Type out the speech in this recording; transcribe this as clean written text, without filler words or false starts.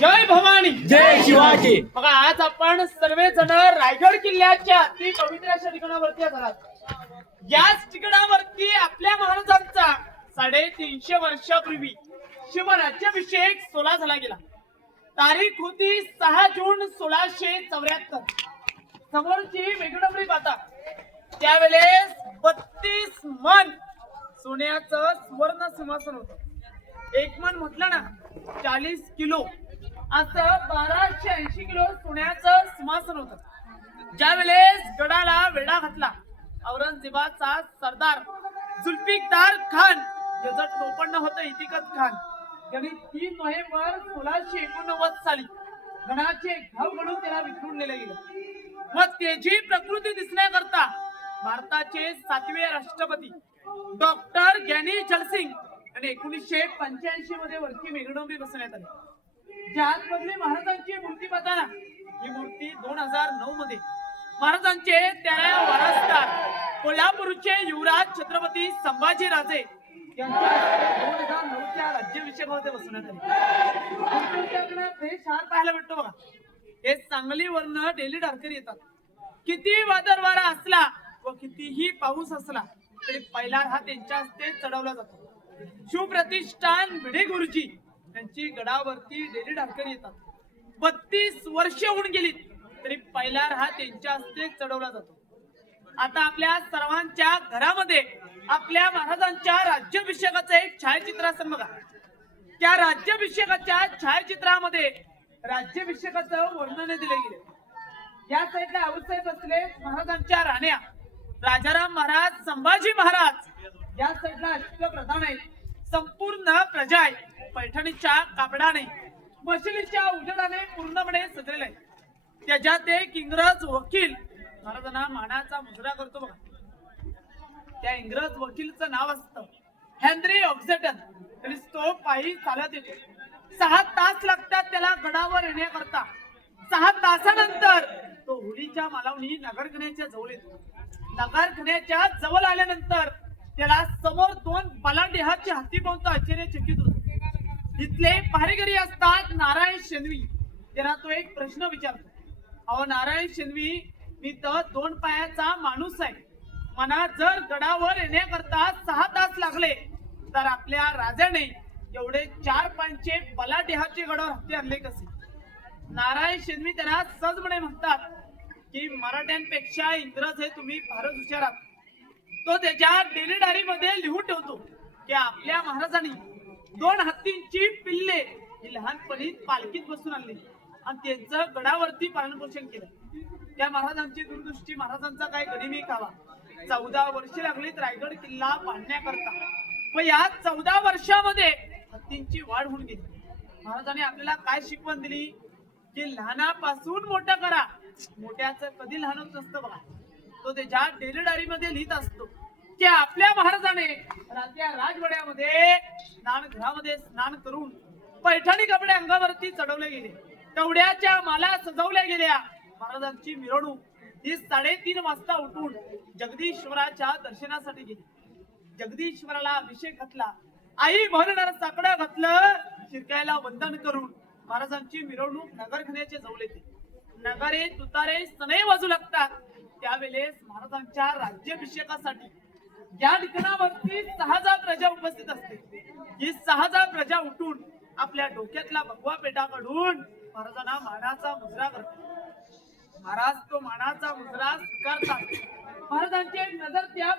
जय भवानी जय शिवाजी. बघा आज आपण सर्वजण रायगड किल्ल्याच्या अति पवित्र अशा ठिकाणावरती आहात. याच ठिकाणावरती आपल्या महाराजांचा 350 वर्षापूर्वी शिवराज्याभिषेक 16 झाला गेला. तारीख होती 6 जून 1674. समोरची वेगळी पाहता त्यावेळेस 32 मन सोन्याचं सुवर्ण सिंहासन होतं. एक मन म्हटलं ना 40 किलो असं 1280 किलो सोन्याचं सिंहासन होतं. ज्या वेळेस गडाला वेढा घातला औरंगजेबाचा सरदार जुल्फिकार खान याचं टोपण होतं इतिकत खान यांनी 3 नोव्हेंबर 1689 साली गडाचे घाव घडून त्याला विखरून नेले गेले. मग त्याची प्रकृती दिसण्याकरता भारताचे 7वे राष्ट्रपती डॉक्टर ग्यानी जलसिंग आणि 1985 मध्ये वरती मेघडोंबरी बसवण्यात आली. ज्यात मधली महाराजांची मूर्ती पाहताना ही मूर्ती 2009 मध्ये महाराजांचे त्याला वारसदार कोल्हापूरचे युवराज छत्रपती संभाजी राजे यांच्या 2009च्या राज्याभिषेकामध्ये बसवण्यात आली. फ्रेश हार पाहायला भेटतो बघा. हे सांगलीवरनं डेली डारकरी येतात. किती वादळ वारा असला व कितीही पाऊस असला तरी पहिला हा त्यांच्या हस्ते चढवला जातो. शिवप्रतिष्ठान भिडे गुरुजी यांची गडावरती डेली डारकरी येतात. 32 वर्ष होऊन गेली तरी पहिला हा त्यांच्या हस्ते चढवला जातो. आता आपल्या सर्वांच्या घरामध्ये आपल्या महाराजांच्या राज्याभिषेकाचं एक छायाचित्र असेल बघा. त्या राज्याभिषेकाच्या छायाचित्रामध्ये राज्याभिषेकाचं वर्णन दिले गेले. या साईडला आऊसाहेब असले महाराजांच्या राण्या राजाराम महाराज संभाजी महाराज या साईडला अष्टप्रधान आहेत. संपूर्ण प्रजा आहे पैठणीच्या कापडाने मशिलीच्या उजेडाने पूर्णपणे सजलेले आहे. त्याच्यात एक इंग्रज वकील महाराजांना मानाचा मुजरा करतो बघा. त्या इंग्रज वकीलचं नाव असतं हेनरी ऑक्झेटन. तरी तो पायी चालत येतो. 6 तास लागतात त्याला गडावर येण्याकरता. 6 तासानंतर तो होडीच्या मालावणी नगरखान्याच्या जवळ येतो. नगरखान्याच्या जवळ आल्यानंतर त्याला समोर 2 बलाढ्य हातचे हत्ती पाहून तो आश्चर्यचकित होतो. इथले पहारेकरी असतात नारायण शेनवी. त्यांना तो एक प्रश्न विचारतो. अहो नारायण शेनवी, मी तर 2 पायाचा माणूस आहे. मला जर गडावर येण्याकरता 6 तास लागले तर आपल्या राजाने एवढे 4 पायांचे बलाढ्य हातचे गडावर हत्ती आणले कसे? नारायण शेनवी त्यांना सहजपणे म्हणतात की मराठ्यांपेक्षा इंग्रज हे तुम्ही फारच हुशार आहात. तो त्याच्या डेली डायरी मध्ये लिहून ठेवतो की आपल्या महाराजांनी 2 हत्तींची पिल्ले ही लहानपणी पालखीत बसून आणली आणि त्यांचं गडावरती पालनपोषण केलं. त्या महाराजांची दूरदृष्टी महाराजांचा काय गनिमी कावा. 14 वर्षे लागलीत रायगड किल्ला बांधण्याकरता व या 14 वर्षामध्ये हत्तींची वाढ होऊन गेली. महाराजांनी आपल्याला काय शिकवण दिली की लहानापासून मोठं करा. मोठ्याचं कधी लहान होत नसतं बघा. तो त्याच्या डेली डायरी मध्ये लिहित असतो की आपल्या महाराजाने रात्या राजवाड्यामध्ये स्नानगृहामध्ये स्नान करून पैठणी कपडे अंगावरती चढवले गेले. कवड्याच्या माला सजवल्या गेल्या. महाराजांची मिरवणूक ही 3:30 वाजता उठून जगदीश्वराच्या दर्शनासाठी गेली. जगदीश्वराला अभिषेक घातला. आई भरणार साकडं घातलं. शिरकायला वंदन करून महाराजांची मिरवणूक नगरखान्याच्या जवळ येते. नगारे तुतारे सनई वाजू लागतात. त्यावेळेस महाराजांच्या राज्याभिषेकासाठी या ठिकाणावरती 6000 प्रजा उपस्थित असते. ही 6000 प्रजा उठून आपल्या डोक्यातला भगवा पेटा काढून महाराजांना मानाचा मुजरा करतात. महाराज तो मानाचा मुजरा स्वीकारतात. महाराजांची नजर त्या